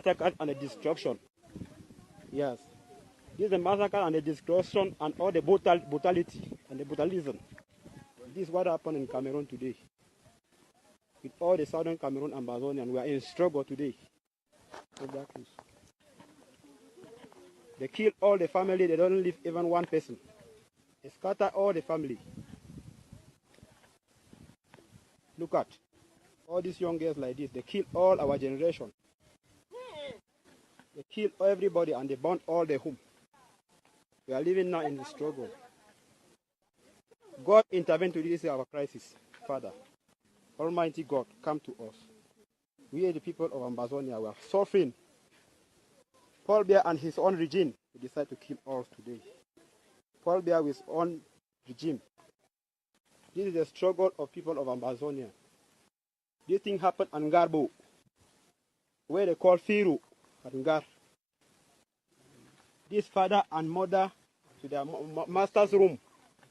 massacre and the destruction. Yes. This is the massacre and the destruction and all the brutality and the brutalism. This is what happened in Cameroon today. With all the southern Cameroon Ambazonians, we are in struggle today. They kill all the family, they don't leave even one person. They scatter all the family. Look at all these young girls like this. They kill all our generation. They kill everybody and they burn all the home. We are living now in the struggle. God intervene to this our crisis, Father. Almighty God, come to us. We are the people of Ambazonia. We are suffering. Paul Biya and his own regime decide to kill us today. Paul Biya with his own regime. This is the struggle of people of Ambazonia. This thing happened in Ngarbugh, where they call Firu at Ngar. This father and mother to their master's room.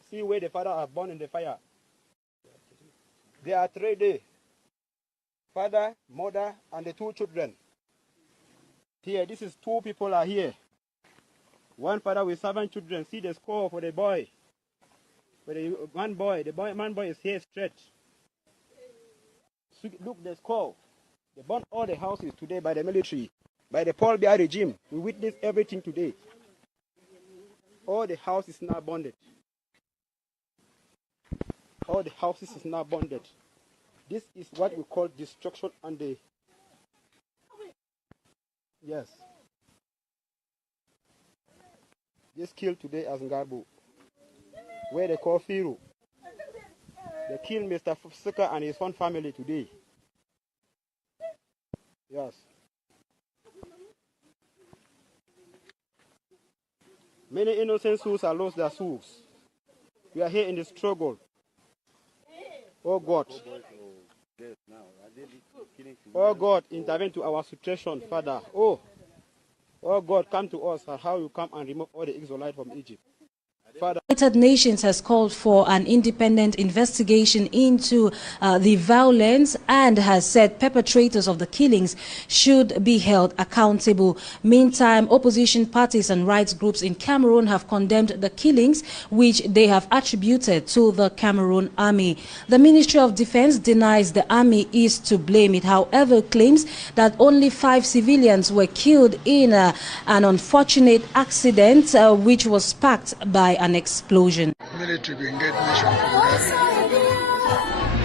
See where the father are born in the fire. They are 3 days. Father, mother, and the 2 children. Here, this is 2 people are here. One father with 7 children. See the score for the boy. For the man boy. The man boy is here straight. So look the score. They burned all the houses today by the military, by the Paul Biya regime. We witnessed everything today. All the houses now burned. All the houses is now burned. This is what we call destruction and the... Yes. This killed today as Ngarbugh, where they call Firu. They killed Mr. Massacre and his own family today. Yes. Many innocent souls have lost their souls. We are here in the struggle. Oh God. Oh God, intervene to our situation, Father. Oh God, come to us and how you come and remove all the Israelites from Egypt. Father. The United Nations has called for an independent investigation into the violence and has said perpetrators of the killings should be held accountable. Meantime, opposition parties and rights groups in Cameroon have condemned the killings, which they have attributed to the Cameroon army. The Ministry of Defense denies the army is to blame. It, however, claims that only 5 civilians were killed in an unfortunate accident which was sparked by an explosion. Military will get mission from God.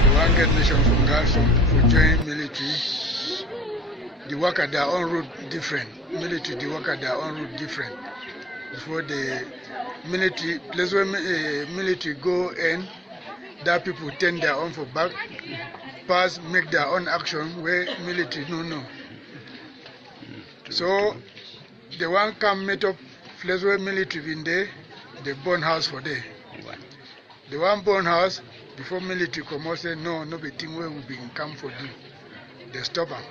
They won't get mission from God for join military. They work at their own route different. Military, they work at their own route different. Before the military, place where military go in, that people turn their own for back, pass, make their own action where military no. So they won't come meet up place where military in there. They burn house for there. The one burn house before military come out say no be thing where we been come for do. They stop them.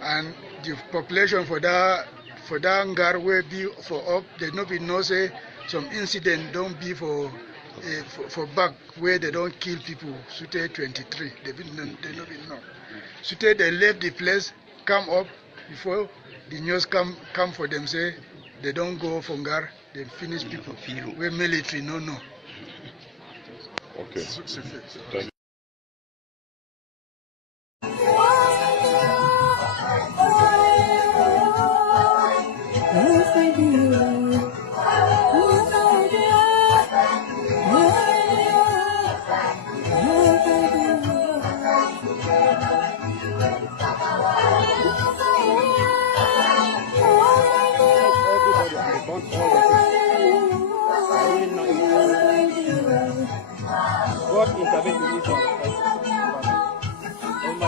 And the population for that Ngar where be for up, they no be know say some incident don't be for back where they don't kill people. Sute 23. They no be know. Sute they left the place, come up before the news come for them say they don't go for Ngar. They finish people. We're military, no. Okay.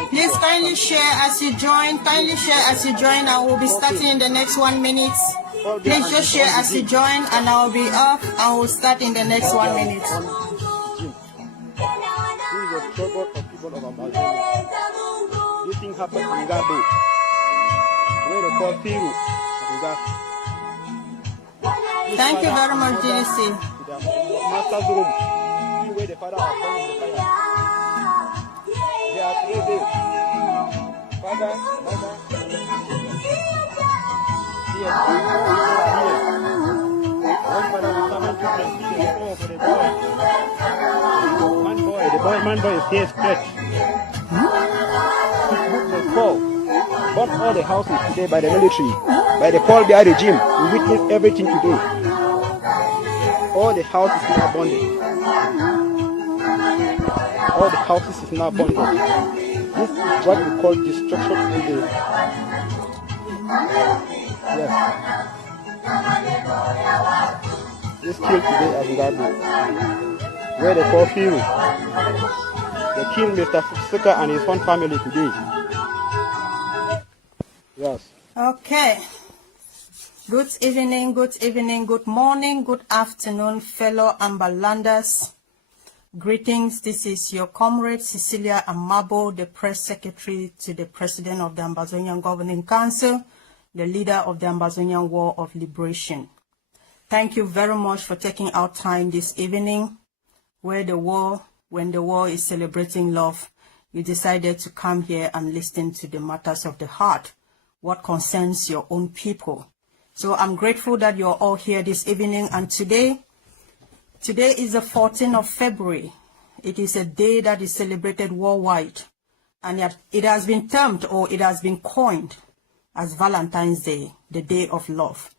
Please kindly share as you join. And we'll be starting in the next 1 minute. Please just share as you join, and I will be up and we'll start in the next 1 minute. This is the struggle of people of Ambazonia. This thing happened in Ngarbugh, where they call Firu. Thank you very much, GDC. Master's room. See where the father are born in the fire. They are 3 days. Father, mother, Man boy is here stretched. Bought all the houses today by the military, by the Paul Biya regime. We witnessed everything today. All the houses is now bonded. All the houses is now bonded. This is what we call destruction today. Yes. This killed today at Ngarbugh, where they call Fringe. They killed Mr. Massacre and his own family today. Yes. Okay. Good evening, good morning, good afternoon, fellow Ambalanders. Greetings. This is your comrade, Cecelia Amabo, the press secretary to the president of the Ambazonian Governing Council, the leader of the Ambazonian War of Liberation. Thank you very much for taking out time this evening, when the war is celebrating love. You decided to come here and listen to the matters of the heart, what concerns your own people. So I'm grateful that you're all here this evening. And today is the 14th of February. It is a day that is celebrated worldwide. And it has been termed, or it has been coined, as Valentine's Day, the day of love,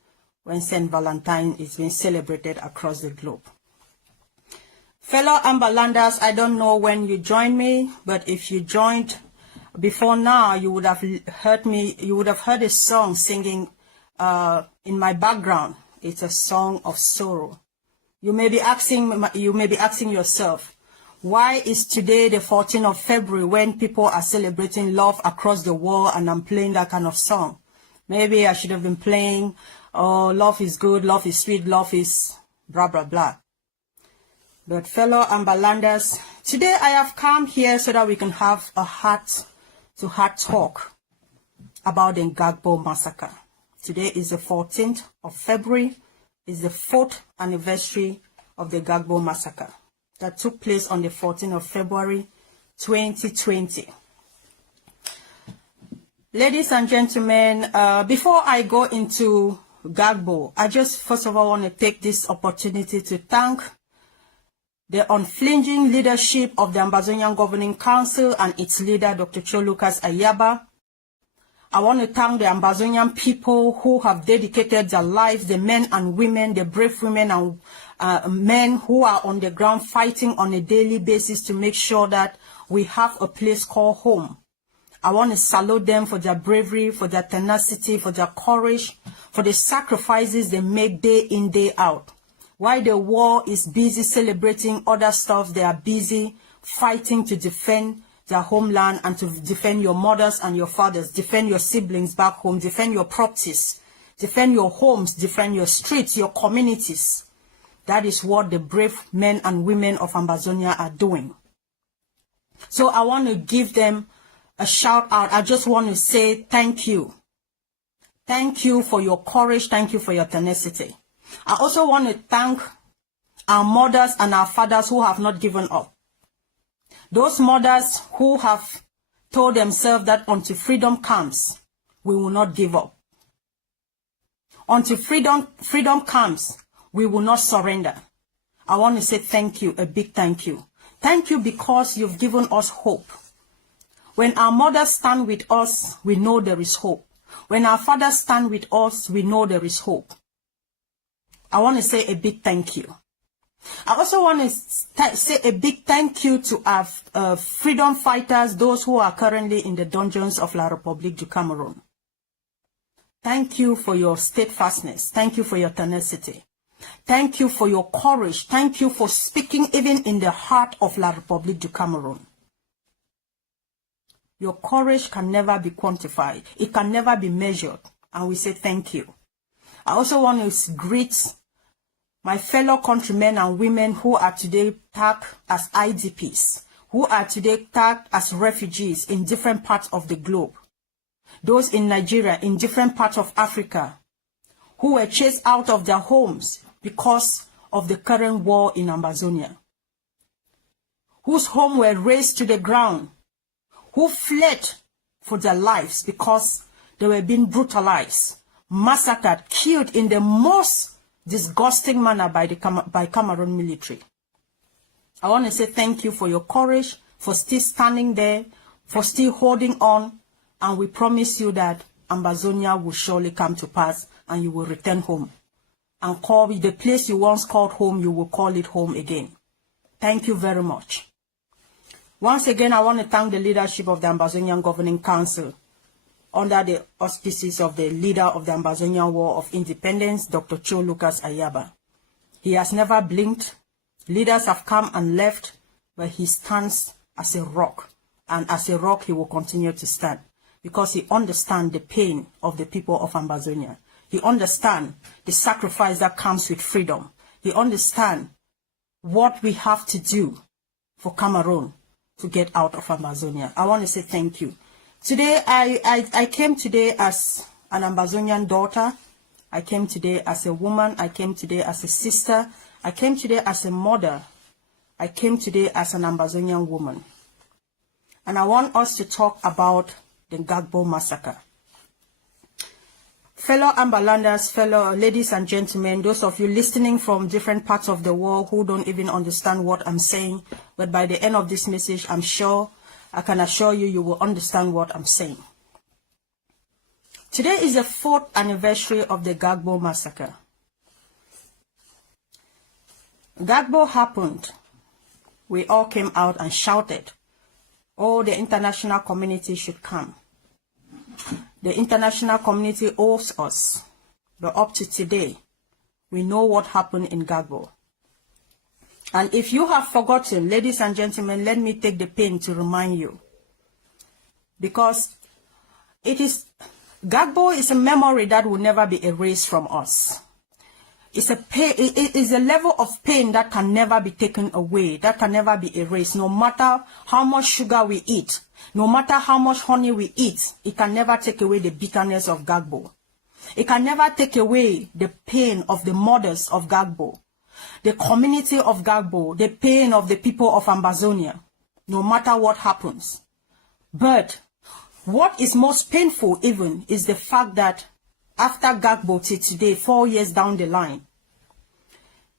when Saint Valentine is being celebrated across the globe. Fellow Ambalanders, I don't know when you joined me, but if you joined before now, you would have heard a song singing in my background. It's a song of sorrow. You may be asking yourself, why is today the 14th of February when people are celebrating love across the world and I'm playing that kind of song? Maybe I should have been playing, oh, love is good, love is sweet, love is blah, blah, blah. But fellow Ambalanders, today I have come here so that we can have a heart-to-heart talk about the Ngarbugh massacre. Today is the 14th of February. It's the 4th anniversary of the Ngarbugh massacre that took place on the 14th of February 2020. Ladies and gentlemen, before I go into Ngarbugh, I just first of all want to take this opportunity to thank the unflinching leadership of the Ambazonian Governing Council and its leader, Dr. Cholukas Ayaba. I want to thank the Ambazonian people who have dedicated their lives, the men and women, the brave women and men who are on the ground fighting on a daily basis to make sure that we have a place called home. I want to salute them for their bravery, for their tenacity, for their courage, for the sacrifices they make day in, day out. While the war is busy celebrating other stuff, they are busy fighting to defend their homeland and to defend your mothers and your fathers, defend your siblings back home, defend your properties, defend your homes, defend your streets, your communities. That is what the brave men and women of Ambazonia are doing. So I want to give them a shout out. I just want to say thank you. Thank you for your courage. Thank you for your tenacity. I also want to thank our mothers and our fathers who have not given up. Those mothers who have told themselves that until freedom comes, we will not give up. Until freedom comes, we will not surrender. I want to say thank you, a big thank you. Thank you because you've given us hope. When our mothers stand with us, we know there is hope. When our fathers stand with us, we know there is hope. I want to say a big thank you. I also want to say a big thank you to our freedom fighters, those who are currently in the dungeons of La République du Cameroun. Thank you for your steadfastness. Thank you for your tenacity. Thank you for your courage. Thank you for speaking even in the heart of La République du Cameroun. Your courage can never be quantified. It can never be measured. And we say thank you. I also want to greet my fellow countrymen and women who are today tagged as IDPs, who are today tagged as refugees in different parts of the globe. Those in Nigeria, in different parts of Africa, who were chased out of their homes because of the current war in Ambazonia, whose homes were razed to the ground, who fled for their lives because they were being brutalized massacred, killed in the most disgusting manner by Cameroon military. I want to say thank you for your courage, for still standing there, for still holding on, and we promise you that Ambazonia will surely come to pass and you will return home. And call the place you once called home, you will call it home again. Thank you very much. Once again, I want to thank the leadership of the Ambazonian Governing Council under the auspices of the leader of the Ambazonian War of Independence, Dr. Cho Lucas Ayaba. He has never blinked. Leaders have come and left, but he stands as a rock. And as a rock, he will continue to stand because he understands the pain of the people of Ambazonia. He understands the sacrifice that comes with freedom. He understands what we have to do for Cameroun to get out of Ambazonia. I want to say thank you. Today, I came today as an Ambazonian daughter. I came today as a woman. I came today as a sister. I came today as a mother. I came today as an Ambazonian woman. And I want us to talk about the Ngarbugh massacre. Fellow Ambalanders, fellow ladies and gentlemen, those of you listening from different parts of the world who don't even understand what I'm saying, but by the end of this message, I'm sure, I can assure you, you will understand what I'm saying. Today is the 4th anniversary of the Ngarbugh massacre. Ngarbugh happened. We all came out and shouted, oh, the international community should come. The international community owes us, but up to today, we know what happened in Ngarbugh. And if you have forgotten, ladies and gentlemen, let me take the pain to remind you. Because Ngarbugh is a memory that will never be erased from us. It is a level of pain that can never be taken away, that can never be erased. No matter how much sugar we eat, no matter how much honey we eat, it can never take away the bitterness of Ngarbugh. It can never take away the pain of the mothers of Ngarbugh, the community of Ngarbugh, the pain of the people of Ambazonia, no matter what happens. But what is most painful even is the fact that after Ngarbugh till today, 4 years down the line,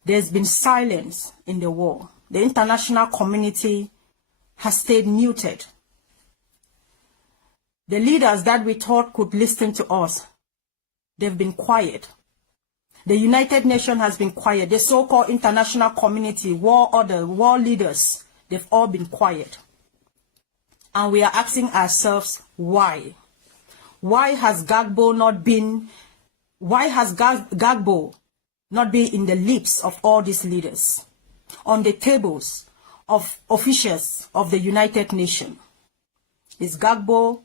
there's been silence in the war. The international community has stayed muted. The leaders that we thought could listen to us, they've been quiet. The United Nations has been quiet. The so-called international community, war leaders, they've all been quiet. And we are asking ourselves, why? Why has Ngarbugh not been in the lips of all these leaders, on the tables of officials of the United Nations? Is Ngarbugh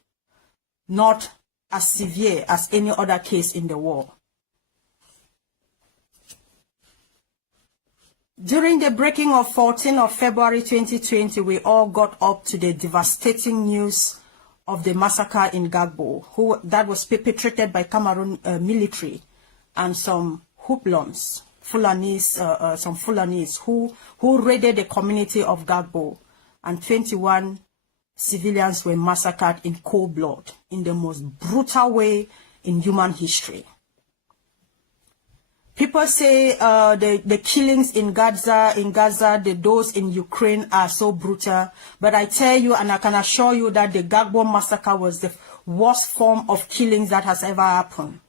not as severe as any other case in the war? During the breaking of 14th of February 2020, we all got up to the devastating news of the massacre in Ngarbugh, that was perpetrated by Cameroon military and some hoodlums, some Fulanis who raided the community of Ngarbugh, and 21 civilians were massacred in cold blood in the most brutal way in human history. People say the killings in Gaza, those in Ukraine are so brutal. But I tell you, and I can assure you, that the Ngarbugh massacre was the worst form of killings that has ever happened.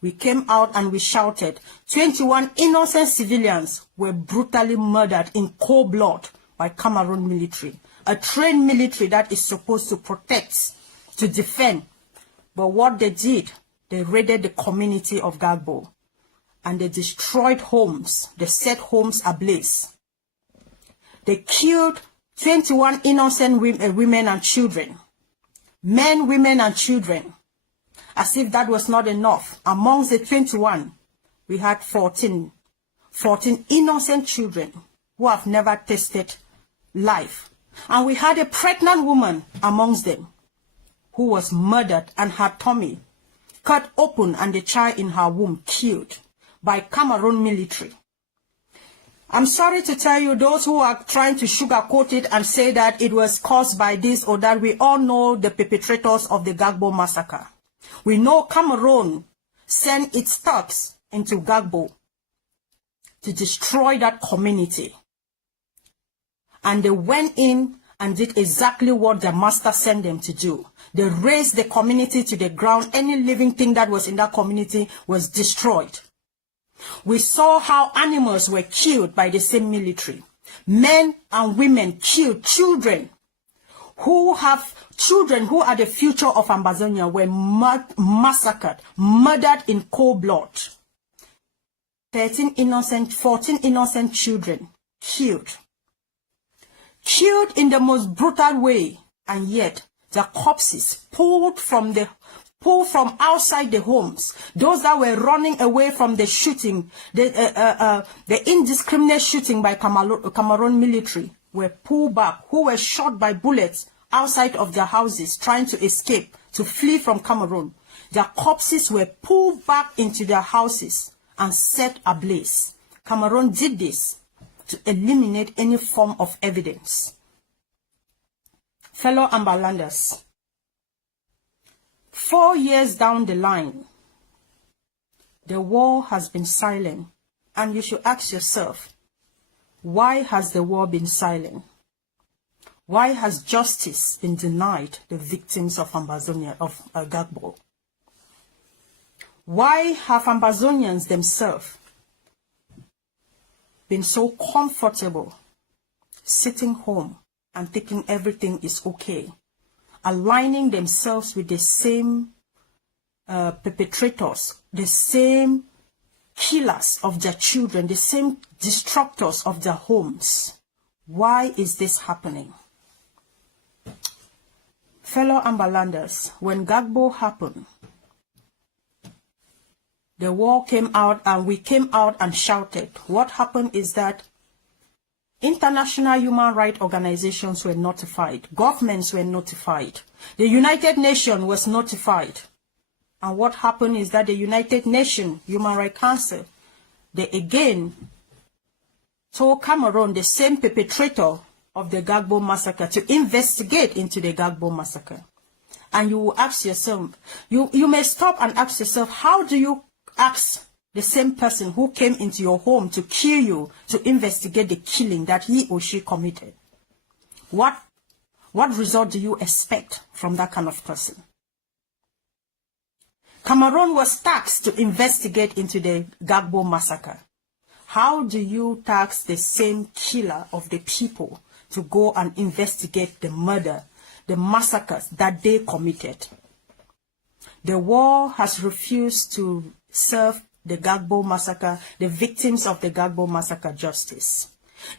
We came out and we shouted. 21 innocent civilians were brutally murdered in cold blood by Cameroon military. A trained military that is supposed to protect, to defend. But what they did, they raided the community of Ngarbugh. And they destroyed homes. They set homes ablaze. They killed 21 innocent women and children. Men, women, and children. As if that was not enough. Amongst the 21, we had 14 innocent children who have never tasted life. And we had a pregnant woman amongst them who was murdered and her tummy cut open and the child in her womb killed by Cameroon military. I'm sorry to tell you, those who are trying to sugarcoat it and say that it was caused by this or that, we all know the perpetrators of the Ngarbugh massacre. We know Cameroon sent its thugs into Ngarbugh to destroy that community. And they went in and did exactly what their master sent them to do. They razed the community to the ground. Any living thing that was in that community was destroyed. We saw how animals were killed by the same military. Men and women killed. Children who are the future of Ambazonia were massacred, murdered in cold blood. 14 innocent children killed. Killed in the most brutal way, and yet their corpses pulled from outside the homes. Those that were running away from the shooting, the indiscriminate shooting by Cameroun military, were pulled back, who were shot by bullets outside of their houses, trying to escape, to flee from Cameroun. Their corpses were pulled back into their houses and set ablaze. Cameroun did this to eliminate any form of evidence. Fellow Ambalanders, 4 years down the line, the war has been silent, and you should ask yourself, why has the war been silent? Why has justice been denied the victims of Ambazonia, of Ngarbugh? Why have Ambazonians themselves been so comfortable sitting home and thinking everything is okay, aligning themselves with the same perpetrators, the same killers of their children, the same destructors of their homes? Why is this happening? Fellow Ambalanders, when Ngarbugh happened, the war came out and we came out and shouted. What happened is that international human rights organizations were notified. Governments were notified. The United Nations was notified. And what happened is that the United Nations Human Rights Council, they again told Cameroun, the same perpetrator of the Ngarbugh massacre, to investigate into the Ngarbugh massacre. And you will ask yourself, you may stop and ask yourself, how do you ask the same person who came into your home to kill you to investigate the killing that he or she committed? What result do you expect from that kind of person? Cameroun was tasked to investigate into the Ngarbugh massacre. How do you tax the same killer of the people to go and investigate the murder, the massacres that they committed? The war has refused to serve the Ngarbugh massacre, the victims of the Ngarbugh massacre, justice.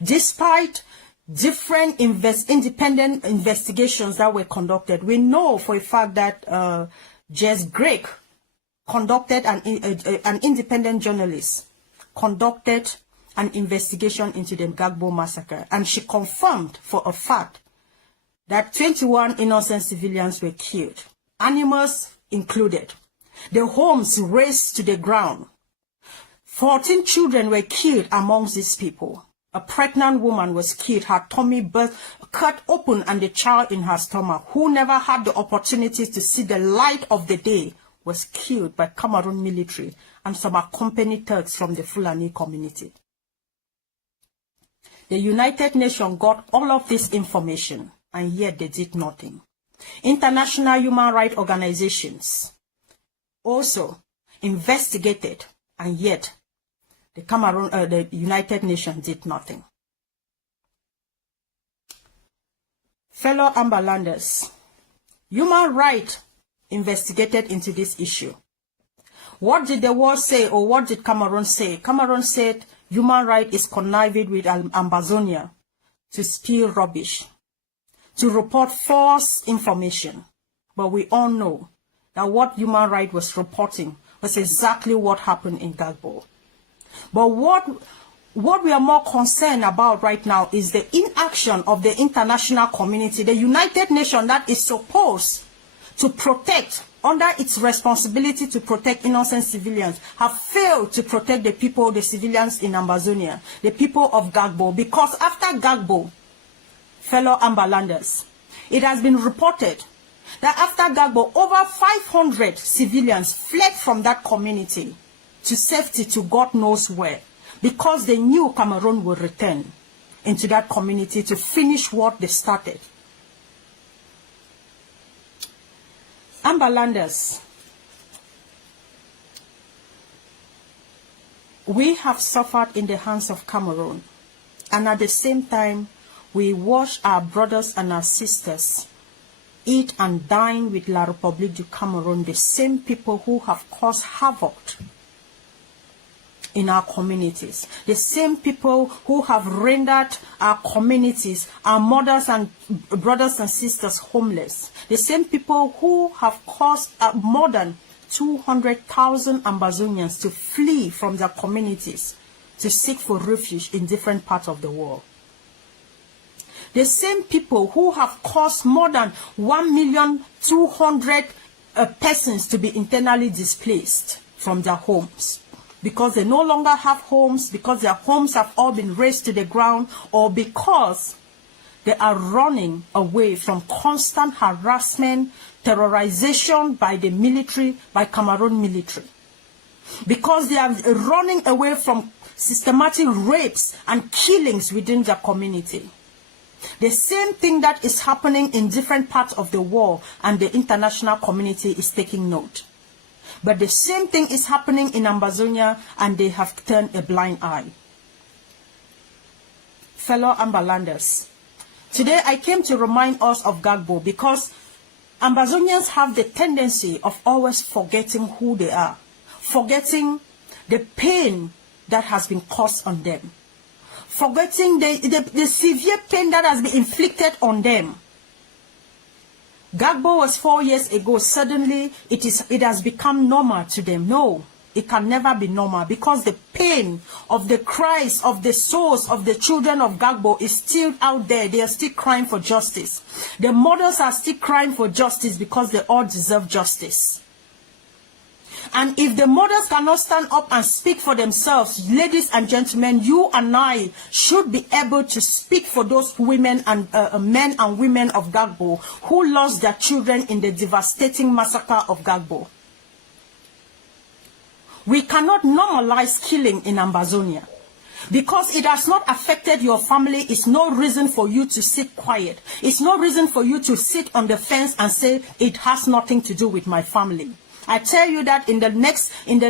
Despite different independent investigations that were conducted, we know for a fact that Jess Greg conducted an independent journalist conducted an investigation into the Ngarbugh massacre, and she confirmed for a fact that 21 innocent civilians were killed, animals included. The homes razed to the ground. 14 children were killed amongst these people. A pregnant woman was killed, her tummy cut open, and the child in her stomach, who never had the opportunity to see the light of the day, was killed by Cameroun military and some accompanied thugs from the Fulani community. The United Nations got all of this information, and yet they did nothing. International human rights organizations also investigated, and yet the United Nations did nothing. Fellow Ambalanders, human rights investigated into this issue. What did the world say, or what did Cameroun say? Cameroun said human rights is conniving with Ambazonia to spill rubbish, to report false information. But we all know that what human rights was reporting was exactly what happened in Ngarbugh. But what we are more concerned about right now is the inaction of the international community, the United Nations that is supposed to protect, under its responsibility to protect innocent civilians, have failed to protect the people, the civilians in Ambazonia, the people of Ngarbugh. Because after Ngarbugh, fellow Ambalanders, it has been reported that after Ngarbugh, over 500 civilians fled from that community to safety to God knows where, because they knew Cameroun would return into that community to finish what they started. Ambalanders, we have suffered in the hands of Cameroun, and at the same time, we watch our brothers and our sisters eat and dine with La République du Cameroun, the same people who have caused havoc in our communities, the same people who have rendered our communities, our mothers and brothers and sisters homeless, the same people who have caused more than 200,000 Ambazonians to flee from their communities to seek for refuge in different parts of the world. The same people who have caused more than 1,200,000 persons to be internally displaced from their homes, because they no longer have homes, because their homes have all been razed to the ground, or because they are running away from constant harassment, terrorization by the military, by Cameroon military. Because they are running away from systematic rapes and killings within their community. The same thing that is happening in different parts of the world, and the international community is taking note. But the same thing is happening in Ambazonia, and they have turned a blind eye. Fellow Ambalanders, today I came to remind us of Ngarbugh, because Ambazonians have the tendency of always forgetting who they are, forgetting the pain that has been caused on them, forgetting the severe pain that has been inflicted on them. Ngarbugh was 4 years ago. Suddenly, it has become normal to them. No, it can never be normal, because the pain of the cries of the souls of the children of Ngarbugh is still out there. They are still crying for justice. The mothers are still crying for justice, because they all deserve justice. And if the mothers cannot stand up and speak for themselves, ladies and gentlemen, you and I should be able to speak for those women and men and women of Ngarbugh who lost their children in the devastating massacre of Ngarbugh. We cannot normalize killing in Ambazonia. Because it has not affected your family, it's no reason for you to sit quiet. It's no reason for you to sit on the fence and say, it has nothing to do with my family. I tell you that in the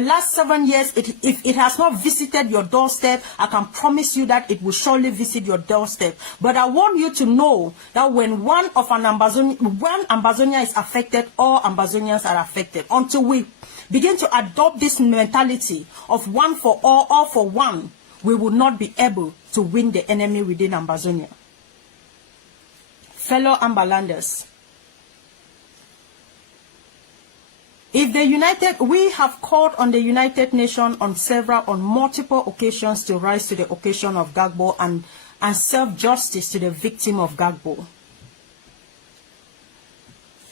last 7 years, if it has not visited your doorstep, I can promise you that it will surely visit your doorstep. But I want you to know that when one Ambazonia is affected, all Ambazonians are affected. Until we begin to adopt this mentality of one for all for one, we will not be able to win the enemy within Ambazonia. Fellow Ambalanders, if we have called on the United Nations on multiple occasions to rise to the occasion of Ngarbugh and serve justice to the victim of Ngarbugh.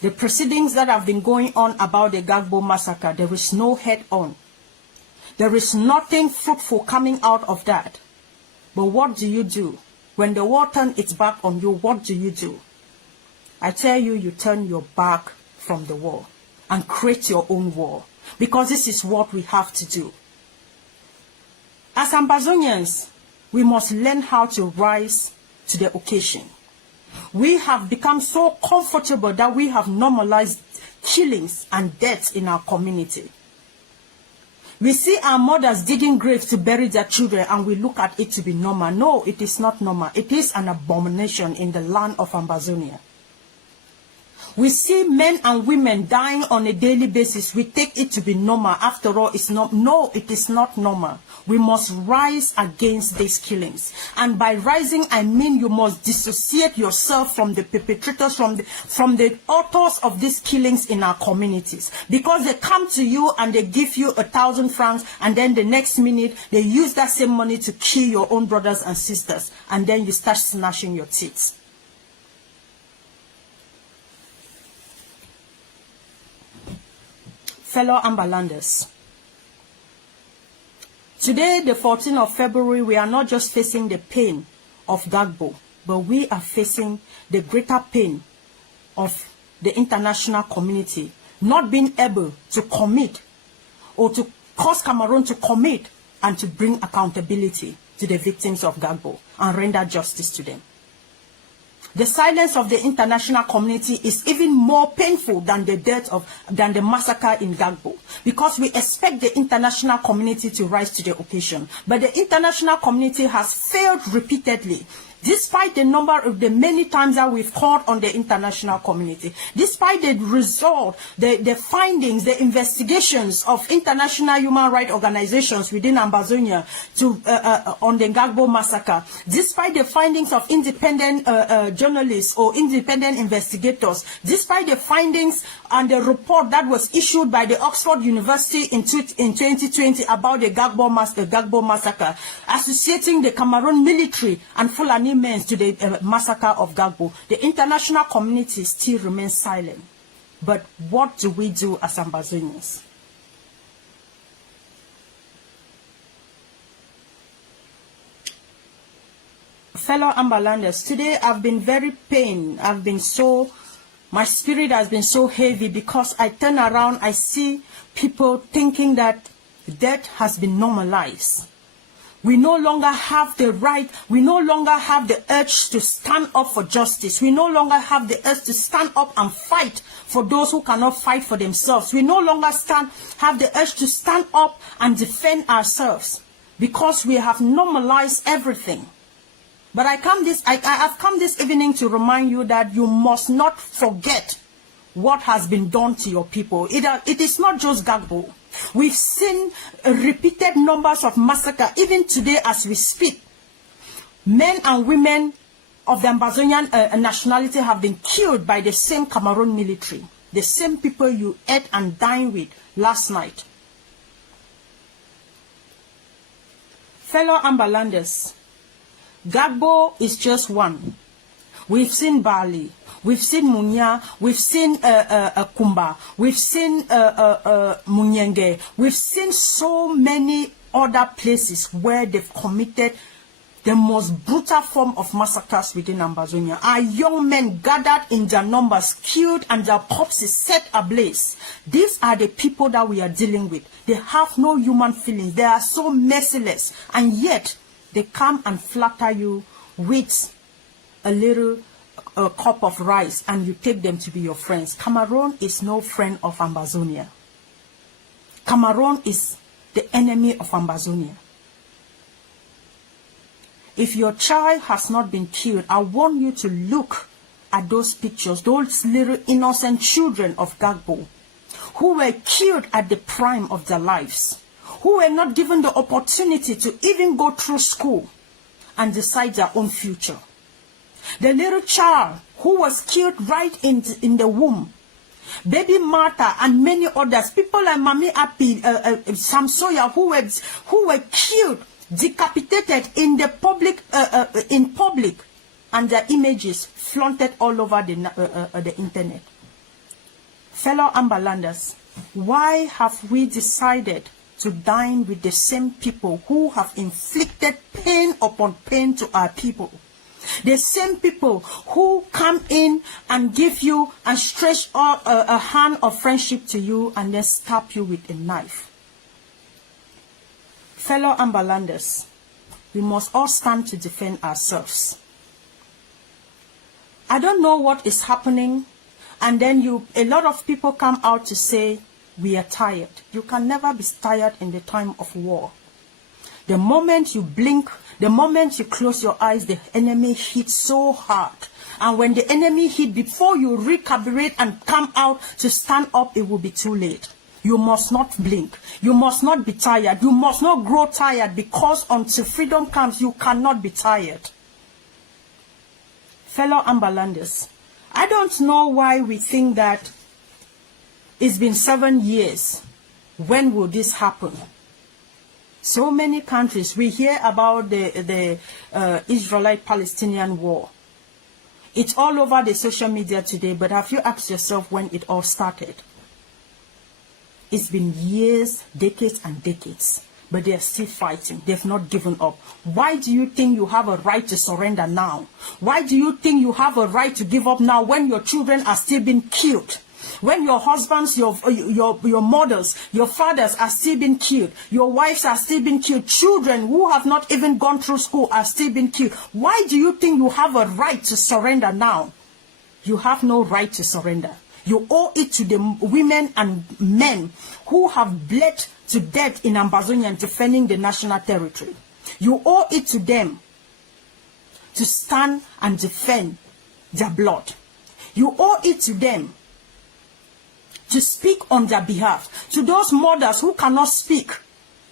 The proceedings that have been going on about the Ngarbugh massacre, there is no head on. There is nothing fruitful coming out of that. But what do you do? When the war turns its back on you, what do you do? I tell you, you turn your back from the war and create your own war, because this is what we have to do. As Ambazonians, we must learn how to rise to the occasion. We have become so comfortable that we have normalized killings and deaths in our community. We see our mothers digging graves to bury their children, and we look at it to be normal. No, it is not normal. It is an abomination in the land of Ambazonia. We see men and women dying on a daily basis. We take it to be normal. After all, it's not. No, it is not normal. We must rise against these killings. And by rising, I mean you must dissociate yourself from the perpetrators, from the authors of these killings in our communities. Because they come to you and they give you 1,000 francs, and then the next minute, they use that same money to kill your own brothers and sisters. And then you start gnashing your teeth. Fellow Ambalanders, today, the 14th of February, we are not just facing the pain of Ngarbugh, but we are facing the greater pain of the international community not being able to commit or to cause Cameroon to commit and to bring accountability to the victims of Ngarbugh and render justice to them. The silence of the international community is even more painful than the massacre in Ngarbugh, because we expect the international community to rise to the occasion. But the international community has failed repeatedly, despite the number of the many times that we've called on the international community, despite the result, the findings, the investigations of international human rights organizations within Ambazonia on the Ngarbugh massacre, despite the findings of independent journalists or independent investigators, despite the findings and the report that was issued by the Oxford University in 2020 about the Ngarbugh massacre, associating the Cameroon military and Fulani men to the massacre of Ngarbugh, the international community still remains silent. But what do we do as Ambazonians? Fellow Ambalanders, today I've been very pained. My spirit has been so heavy because I turn around, I see people thinking that death has been normalized. We no longer have the right, we no longer have the urge to stand up for justice. We no longer have the urge to stand up and fight for those who cannot fight for themselves. We no longer have the urge to stand up and defend ourselves because we have normalized everything. But I have come this evening to remind you that you must not forget what has been done to your people. It is not just Ngarbugh. We've seen repeated numbers of massacre, even today as we speak. Men and women of the Ambazonian nationality have been killed by the same Cameroon military, the same people you ate and dined with last night. Fellow Ambalanders, Ngarbugh is just one. We've seen Bali, we've seen Munya, we've seen Kumba, we've seen Munyenge, we've seen so many other places where they've committed the most brutal form of massacres within Ambazonia. Our young men gathered in their numbers, killed, and their corpses set ablaze. These are the people that we are dealing with. They have no human feelings. They are so merciless, and yet they come and flatter you with a little cup of rice and you take them to be your friends. Cameroon is no friend of Ambazonia. Cameroon is the enemy of Ambazonia. If your child has not been killed, I want you to look at those pictures, those little innocent children of Ngarbugh who were killed at the prime of their lives, who were not given the opportunity to even go through school and decide their own future. The little child who was killed right in the womb, baby Martha and many others, people like Mami Api, Samsoya, who were killed, decapitated in the public, and their images flaunted all over the internet. Fellow Ambalanders, why have we decided to dine with the same people who have inflicted pain upon pain to our people? The same people who come in and give you and stretch a hand of friendship to you and then stab you with a knife. Fellow Ambalanders, we must all stand to defend ourselves. I don't know what is happening, and then a lot of people come out to say, we are tired. You can never be tired in the time of war. The moment you blink, the moment you close your eyes, the enemy hits so hard. And when the enemy hits, before you recalibrate and come out to stand up, it will be too late. You must not blink. You must not be tired. You must not grow tired, because until freedom comes, you cannot be tired. Fellow Ambalanders, I don't know why we think that it's been 7 years. When will this happen? So many countries, we hear about the Israelite-Palestinian war. It's all over the social media today, but have you asked yourself when it all started? It's been years, decades and decades. but they are still fighting. They've not given up. Why do you think you have a right to surrender now? Why do you think you have a right to give up now when your children are still being killed? When your husbands, your mothers, your fathers are still being killed, your wives are still being killed, children who have not even gone through school are still being killed. Why do you think you have a right to surrender now? You have no right to surrender. You owe it to the women and men who have bled to death in Ambazonia defending the national territory. You owe it to them to stand and defend their blood. You owe it to them to speak on their behalf. To those mothers who cannot speak,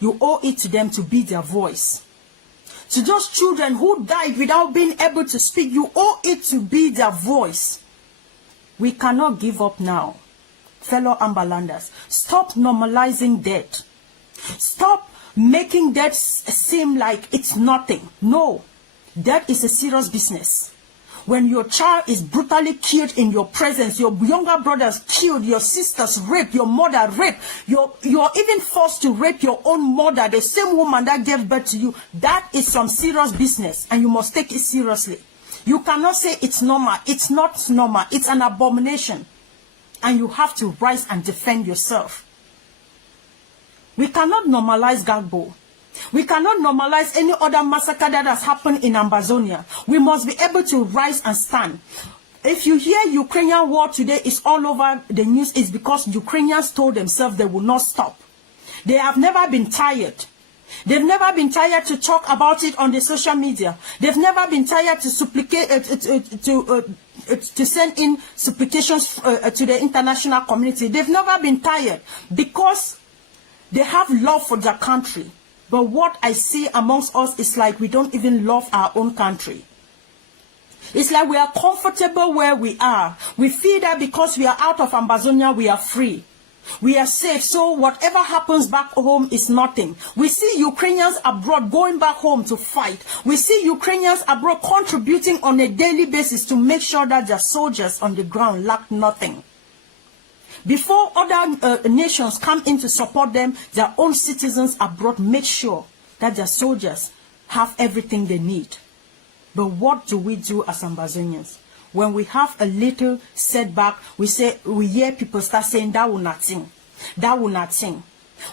you owe it to them to be their voice. To those children who died without being able to speak, you owe it to be their voice. We cannot give up now. Fellow Ambalanders, stop normalizing death. Stop making death seem like it's nothing. No, death is a serious business. When your child is brutally killed in your presence, your younger brothers killed, your sisters raped, your mother raped, you're even forced to rape your own mother, the same woman that gave birth to you, that is some serious business, and you must take it seriously. You cannot say it's normal. It's not normal. It's an abomination. And you have to rise and defend yourself. We cannot normalize Ngarbugh. We cannot normalize any other massacre that has happened in Ambazonia. We must be able to rise and stand. If you hear Ukrainian war today is all over the news, it's because Ukrainians told themselves they will not stop. They have never been tired. They've never been tired to talk about it on the social media. They've never been tired to supplicate, to send in supplications to the international community. They've never been tired because they have love for their country. But what I see amongst us is like we don't even love our own country. It's like we are comfortable where we are. We feel that because we are out of Ambazonia, we are free. We are safe, so whatever happens back home is nothing. We see Ukrainians abroad going back home to fight. We see Ukrainians abroad contributing on a daily basis to make sure that their soldiers on the ground lack nothing. Before other nations come in to support them, their own citizens abroad make sure that their soldiers have everything they need. But what do we do as Ambazonians? When we have a little setback, we hear people start saying that will nothing, that will nothing.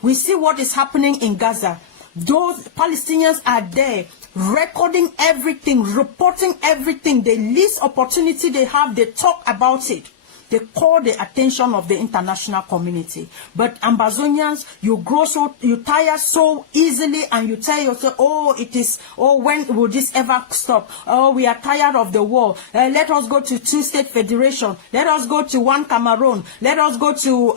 We see what is happening in Gaza. Those Palestinians are there recording everything, reporting everything. The least opportunity they have, they talk about it. They call the attention of the international community. But Ambazonians, you tire so easily, and you tell yourself, when will this ever stop? Oh, we are tired of the war. Let us go to 2-state federation. Let us go to one Cameroun. Let us go to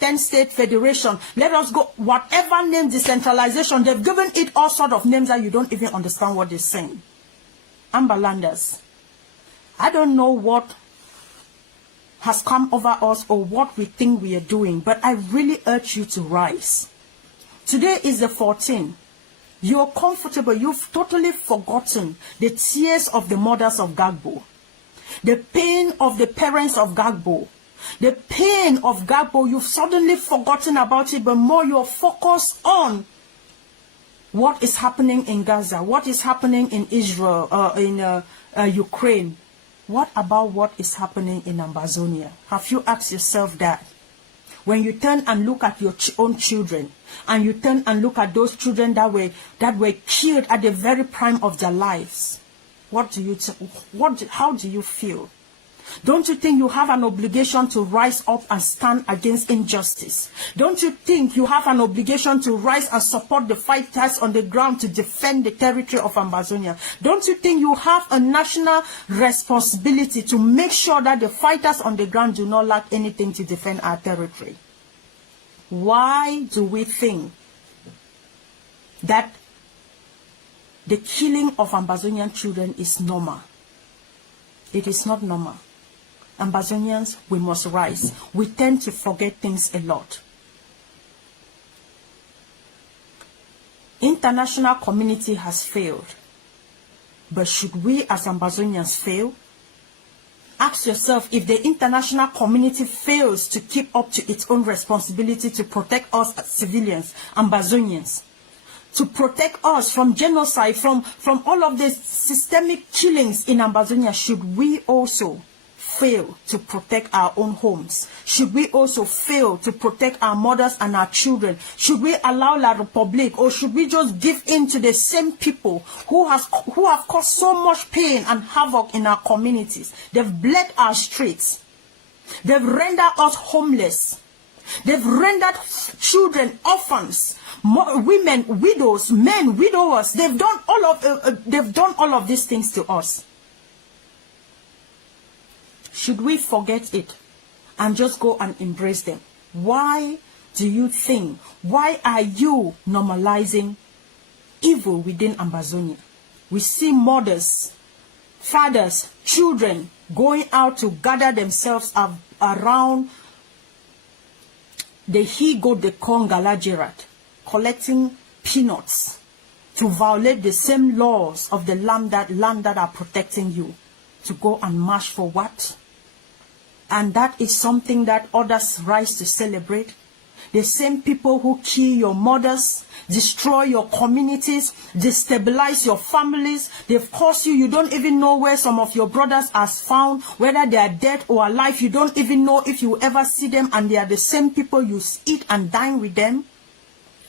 10-state federation. Let us go, whatever name, decentralization. They've given it all sort of names that you don't even understand what they're saying. Ambalanders, I don't know what has come over us or what we think we are doing, but I really urge you to rise. Today is the 14th. You're comfortable. You've totally forgotten the tears of the mothers of Ngarbugh, the pain of the parents of Ngarbugh, the pain of Ngarbugh. You've suddenly forgotten about it, but more you're focused on what is happening in Gaza, what is happening in Israel, in Ukraine. What about what is happening in Ambazonia? Have you asked yourself that? When you turn and look at your own children, and you turn and look at those children that were killed at the very prime of their lives, how do you feel? Don't you think you have an obligation to rise up and stand against injustice? Don't you think you have an obligation to rise and support the fighters on the ground to defend the territory of Ambazonia? Don't you think you have a national responsibility to make sure that the fighters on the ground do not lack anything to defend our territory? Why do we think that the killing of Ambazonian children is normal? It is not normal. Ambazonians, we must rise. We tend to forget things a lot. International community has failed. But should we as Ambazonians fail? Ask yourself, if the international community fails to keep up to its own responsibility to protect us as civilians, Ambazonians, to protect us from genocide, from all of the systemic killings in Ambazonia, should we also fail to protect our own homes? Should we also fail to protect our mothers and our children? Should we allow La Republique, or should we just give in to the same people who have caused so much pain and havoc in our communities? They've bled our streets. They've rendered us homeless. They've rendered children orphans, women widows, men widowers. They've done all of these things to us. Should we forget it and just go and embrace them? Why do you think? Why are you normalizing evil within Ambazonia? We see mothers, fathers, children going out to gather themselves around the Higo de Kongalajerat, collecting peanuts to violate the same laws of the land that are protecting you. To go and march for what? And that is something that others rise to celebrate. The same people who kill your mothers, destroy your communities, destabilize your families. They've caused you don't even know where some of your brothers are found, whether they are dead or alive. You don't even know if you ever see them, and they are the same people you eat and dine with them.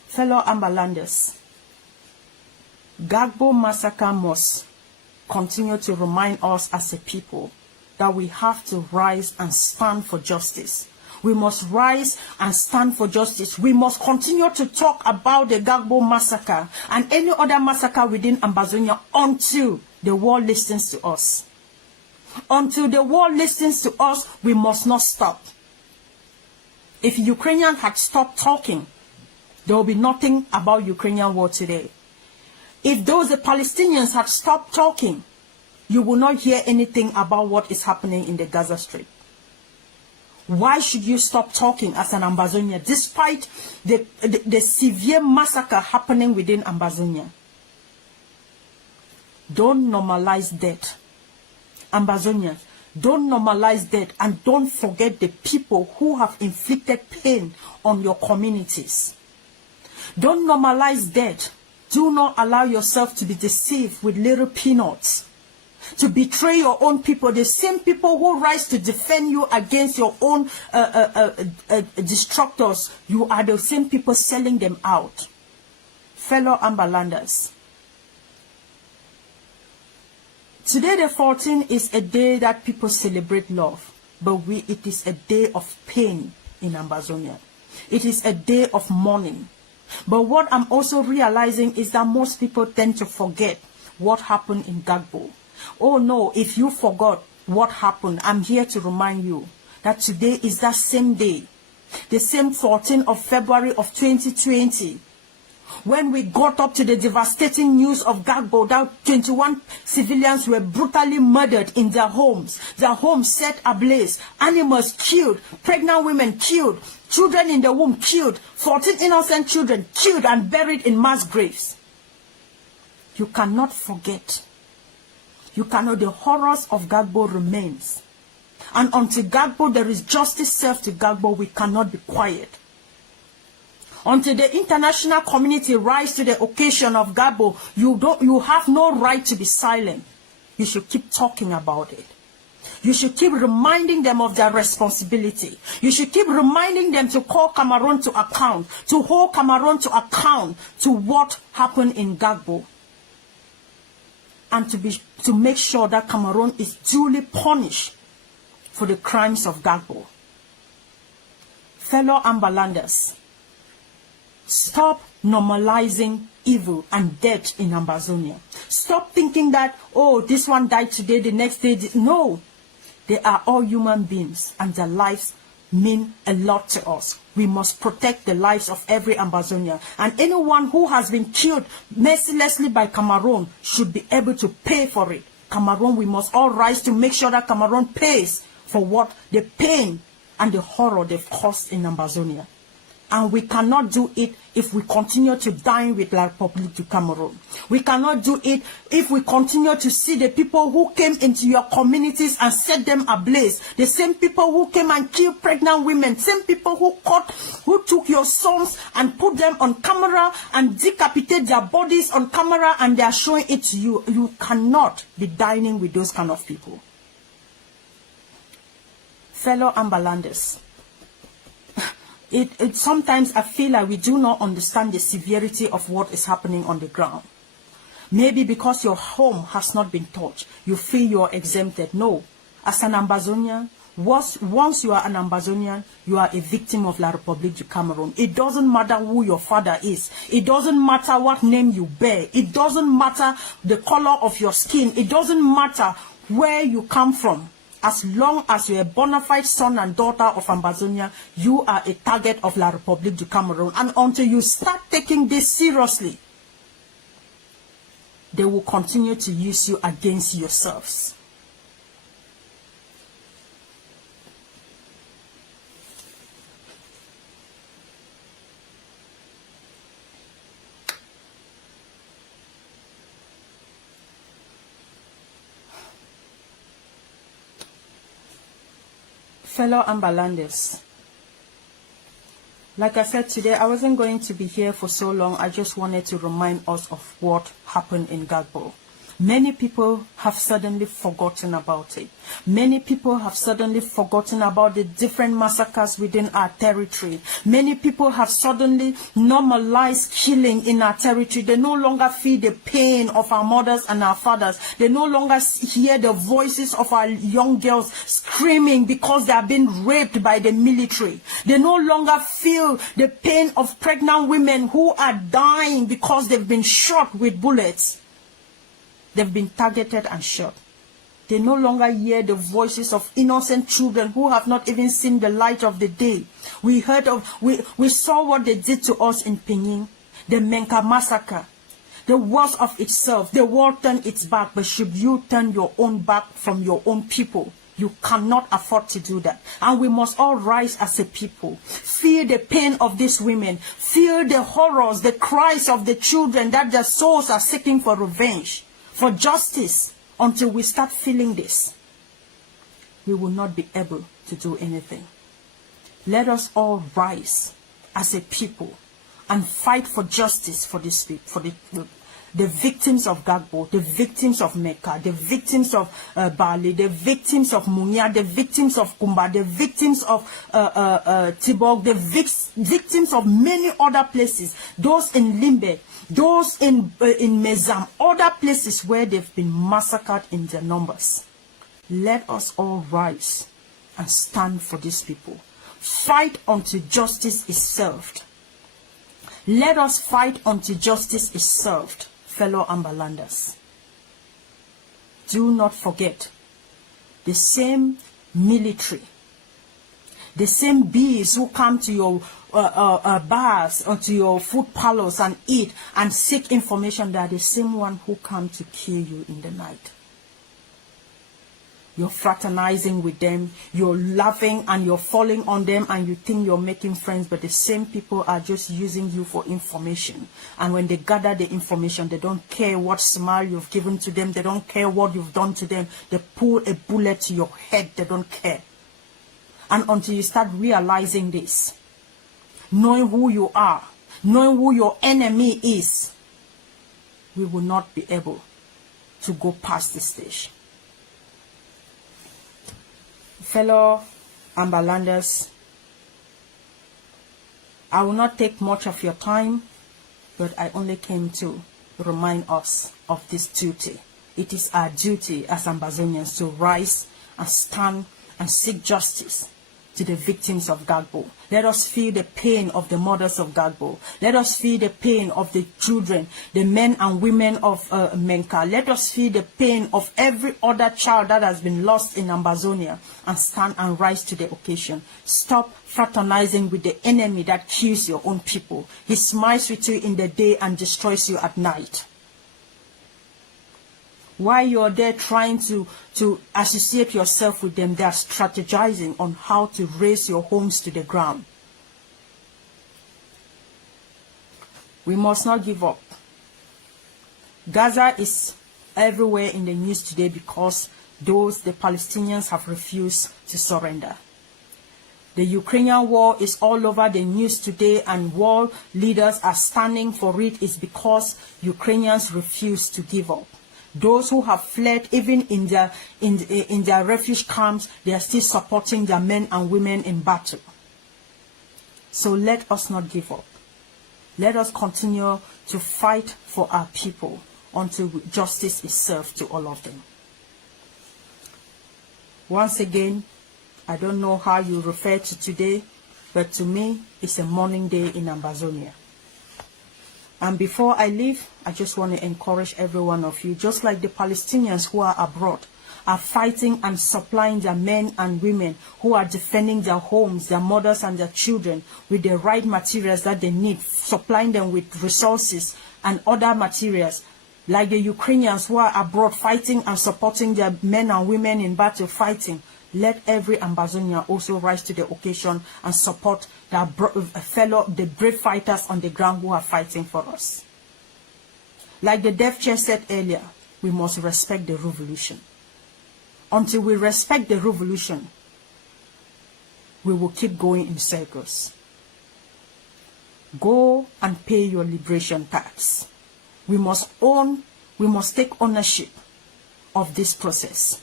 Fellow Ambalanders, Ngarbugh massacre must continue to remind us as a people that we have to rise and stand for justice. We must rise and stand for justice. We must continue to talk about the Ngarbugh massacre and any other massacre within Ambazonia until the world listens to us. Until the world listens to us, we must not stop. If Ukrainians had stopped talking, there will be nothing about Ukrainian war today. If the Palestinians had stopped talking, you will not hear anything about what is happening in the Gaza Strip. Why should you stop talking as an Ambazonia, despite the severe massacre happening within Ambazonia? Don't normalize death. Ambazonians, don't normalize death, and don't forget the people who have inflicted pain on your communities. Don't normalize death. Do not allow yourself to be deceived with little peanuts, to betray your own people, the same people who rise to defend you against your own destructors. You are the same people selling them out. Fellow Ambalanders, today the 14th is a day that people celebrate love, but it is a day of pain in Ambazonia. It is a day of mourning. But what I'm also realizing is that most people tend to forget what happened in Ngarbugh. Oh no, if you forgot what happened, I'm here to remind you that today is that same day, the same 14th of February of 2020, when we got up to the devastating news of Ngarbugh that 21 civilians were brutally murdered in their homes set ablaze, animals killed, pregnant women killed, children in the womb killed, 14 innocent children killed and buried in mass graves. You cannot forget. You cannot. The horrors of Ngarbugh remains. And until Ngarbugh there is justice served to Ngarbugh, we cannot be quiet. Until the international community rise to the occasion of Ngarbugh, you have no right to be silent. You should keep talking about it. You should keep reminding them of their responsibility. You should keep reminding them to call Cameroun to account, to hold Cameroun to account to what happened in Ngarbugh, and to make sure that Cameroun is duly punished for the crimes of Ngarbugh. Fellow Ambalanders, stop normalizing evil and death in Ambazonia. Stop thinking that, oh, this one died today, the next day. No. They are all human beings, and their lives mean a lot to us. We must protect the lives of every Ambazonian. And anyone who has been killed mercilessly by Cameroun should be able to pay for it. Cameroun, we must all rise to make sure that Cameroun pays for what the pain and the horror they've caused in Ambazonia. And we cannot do it if we continue to dine with La République du Cameroun. We cannot do it if we continue to see the people who came into your communities and set them ablaze. The same people who came and killed pregnant women. Same people who took your sons and put them on camera and decapitate their bodies on camera, and they are showing it to you. You cannot be dining with those kind of people. Fellow Ambalanders, sometimes I feel like we do not understand the severity of what is happening on the ground. Maybe because your home has not been touched, you feel you're exempted. No. As an Ambazonian, once you are an Ambazonian, you are a victim of La République du Cameroun. It doesn't matter who your father is. It doesn't matter what name you bear. It doesn't matter the color of your skin. It doesn't matter where you come from. As long as you're a bona fide son and daughter of Ambazonia, you are a target of La République du Cameroun. And until you start taking this seriously, they will continue to use you against yourselves. Fellow Ambalanders, like I said today, I wasn't going to be here for so long. I just wanted to remind us of what happened in Ngarbugh. Many people have suddenly forgotten about it. Many people have suddenly forgotten about the different massacres within our territory. Many people have suddenly normalized killing in our territory. They no longer feel the pain of our mothers and our fathers. They no longer hear the voices of our young girls screaming because they are being raped by the military. They no longer feel the pain of pregnant women who are dying because they've been shot with bullets. They've been targeted and shot. They no longer hear the voices of innocent children who have not even seen the light of the day. We saw what they did to us in Penin, the Menka massacre. The worst of itself, the world turned its back, but should you turn your own back from your own people? You cannot afford to do that. And we must all rise as a people. Feel the pain of these women. Feel the horrors, the cries of the children that their souls are seeking for revenge, for justice. Until we start feeling this, we will not be able to do anything. Let us all rise as a people and fight for justice for this people, for the victims of Ngarbugh, the victims of Mecca, the victims of Bali, the victims of Munya, the victims of Kumba, the victims of Tibok, the victims of many other places, those in Limbe, those in Mezam, other places where they've been massacred in their numbers. Let us all rise and stand for these people. Fight until justice is served. Let us fight until justice is served, fellow Ambalanders. Do not forget, the same military, the same bees who come to your bars or to your food parlors and eat and seek information, they are the same one who come to kill you in the night. You're fraternizing with them, you're laughing and you're falling on them and you think you're making friends, but the same people are just using you for information. And when they gather the information, they don't care what smile you've given to them, they don't care what you've done to them, they pull a bullet to your head, they don't care. And until you start realizing this, knowing who you are, knowing who your enemy is, we will not be able to go past this stage. Fellow Ambalanders, I will not take much of your time, but I only came to remind us of this duty. It is our duty as Ambazonians to rise and stand and seek justice to the victims of Ngarbugh. Let us feel the pain of the mothers of Ngarbugh. Let us feel the pain of the children, the men and women of Menka. Let us feel the pain of every other child that has been lost in Ambazonia and stand and rise to the occasion. Stop fraternizing with the enemy that kills your own people. He smiles with you in the day and destroys you at night. While you're there trying to associate yourself with them, they are strategizing on how to raise your homes to the ground. We must not give up. Gaza is everywhere in the news today because the Palestinians have refused to surrender. The Ukrainian war is all over the news today, and world leaders are standing for it. Is because Ukrainians refuse to give up. Those who have fled, even in their refuge camps, they are still supporting their men and women in battle. So let us not give up. Let us continue to fight for our people until justice is served to all of them. Once again, I don't know how you refer to today, but to me, it's a mourning day in Ambazonia. And before I leave, I just want to encourage every one of you, just like the Palestinians who are abroad, are fighting and supplying their men and women who are defending their homes, their mothers and their children with the right materials that they need, supplying them with resources and other materials, like the Ukrainians who are abroad fighting and supporting their men and women in battle fighting. Let every Ambazonian also rise to the occasion and support the brave fighters on the ground who are fighting for us. Like the deaf chair said earlier, we must respect the revolution. Until we respect the revolution, we will keep going in circles. Go and pay your liberation tax. We must take ownership of this process.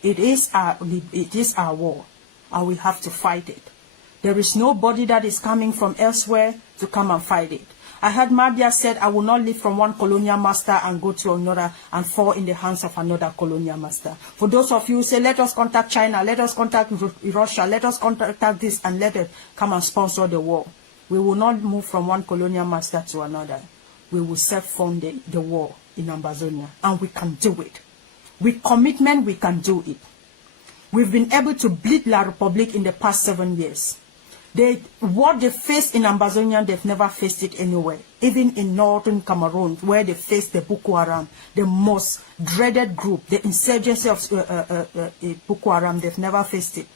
It is our war, and we have to fight it. There is nobody that is coming from elsewhere to come and fight it. I heard Mabia said, I will not leave from one colonial master and go to another and fall in the hands of another colonial master. For those of you who say, let us contact China, let us contact Russia, let us contact this, and let it come and sponsor the war. We will not move from one colonial master to another. We will self-fund the war in Ambazonia, and we can do it. With commitment, we can do it. We've been able to bleed La Republique in the past 7 years. What they faced in Ambazonia, they've never faced it anywhere. Even in northern Cameroun, where they faced the Boko Haram, the most dreaded group, the insurgency of Boko Haram, they've never faced it.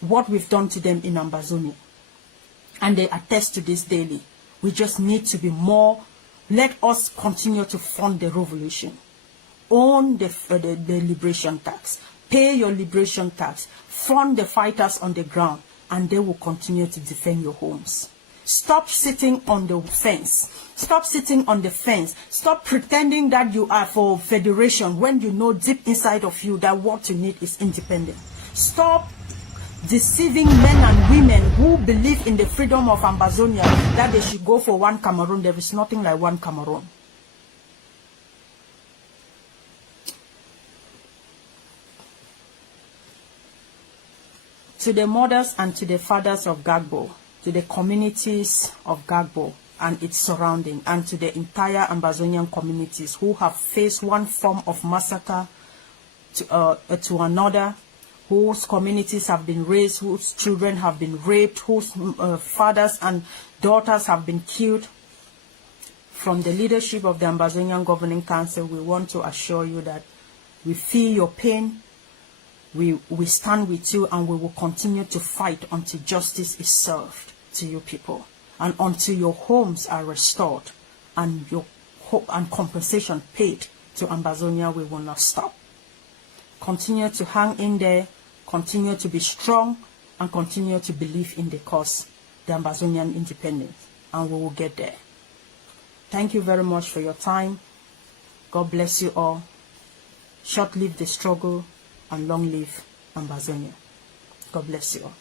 What we've done to them in Ambazonia. And they attest to this daily. We just need to be more. Let us continue to fund the revolution. Own the liberation tax. Pay your liberation tax. Fund the fighters on the ground, and they will continue to defend your homes. Stop sitting on the fence. Stop sitting on the fence. Stop pretending that you are for federation when you know deep inside of you that what you need is independence. Stop deceiving men and women who believe in the freedom of Ambazonia, that they should go for one Cameroon. There is nothing like one Cameroon. To the mothers and to the fathers of Ngarbugh, to the communities of Ngarbugh and its surrounding, and to the entire Ambazonian communities who have faced one form of massacre to another, whose communities have been razed, whose children have been raped, whose fathers and daughters have been killed. From the leadership of the Ambazonian Governing Council, we want to assure you that we feel your pain. We stand with you, and we will continue to fight until justice is served to you people, and until your homes are restored and your hope and compensation paid to Ambazonia. We will not stop. Continue to hang in there, continue to be strong, and continue to believe in the cause, the Ambazonian independence, and we will get there. Thank you very much for your time. God bless you all. Short live the struggle, and long live Ambazonia. God bless you all.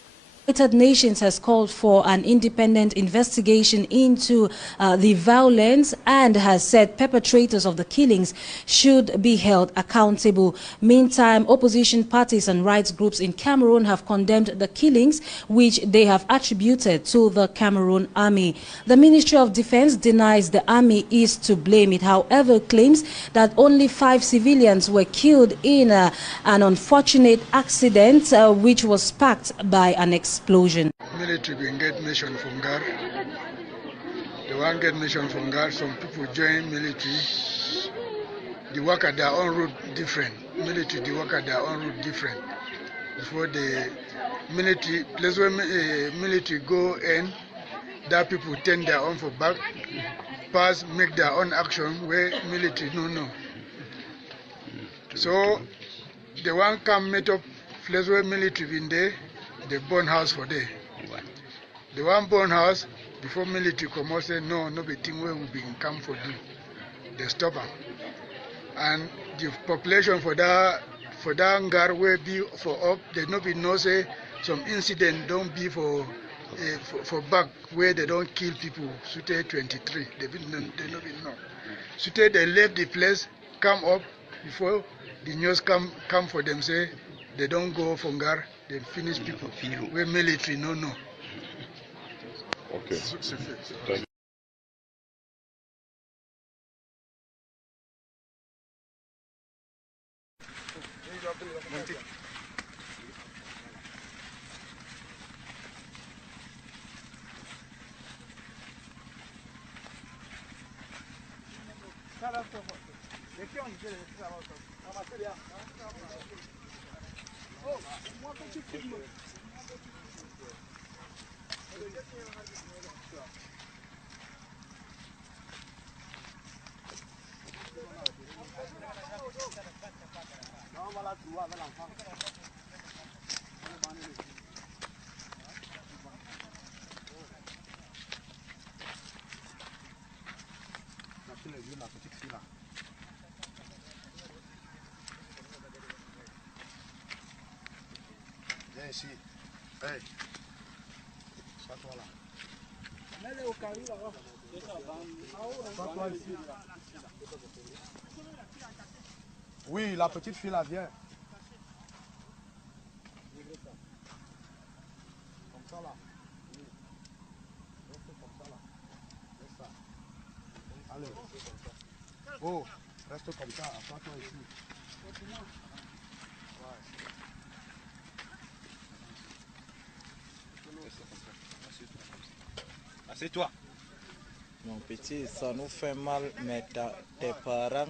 United Nations has called for an independent investigation into the violence and has said perpetrators of the killings should be held accountable. Meantime, opposition parties and rights groups in Cameroun have condemned the killings, which they have attributed to the Cameroon army. The Ministry of Defense denies the army is to blame. It, however, claims that only 5 civilians were killed in an unfortunate accident which was sparked by an explosion. Military will get mission from Ngarbugh. They won't get mission from Ngarbugh. Some people join military. They work at their own route different. Military, they work at their own route different. Before the military, place where military go in, that people turn their own for back. pass make their own action where military no know. So the one come meet up place where military in there, they burn house for there. The one burn house before military come out say no be thing where we been come for do. They stop them. And the population for that Ngarbugh will be for up. They no be know say some incident don't be for back where they don't kill people. Sute 23. They no be know. Sute they left the place, come up before the news come for them say they don't go for Ngarbugh. They finish people. Where military no know. Okay. Thank you. La petite fille là. Viens ici. Hey. Sois-toi là. Mets-le au carré là-bas. Sois-toi ici. Oui, la petite fille là, viens. Comme ça là. Reste comme ça là. Reste ça. Allez. Oh, reste comme ça, assois-toi ici. Assieds-toi. Mon petit, ça nous fait mal, mais tes parents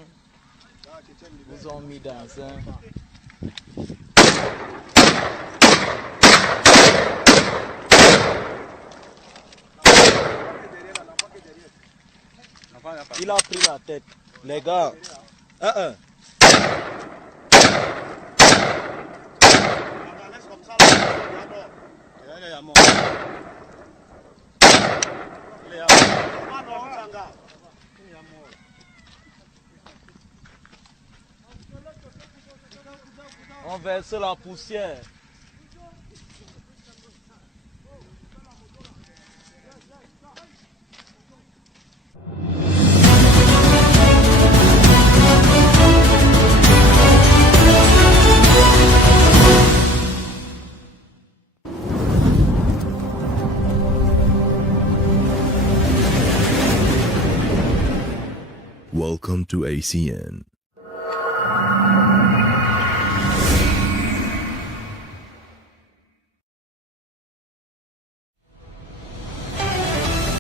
vous ont mis dans un... Il a pris la tête. Les gars. Laisse comme ça là. Il est mort. Il est mort. On verse la poussière. Welcome to ACN.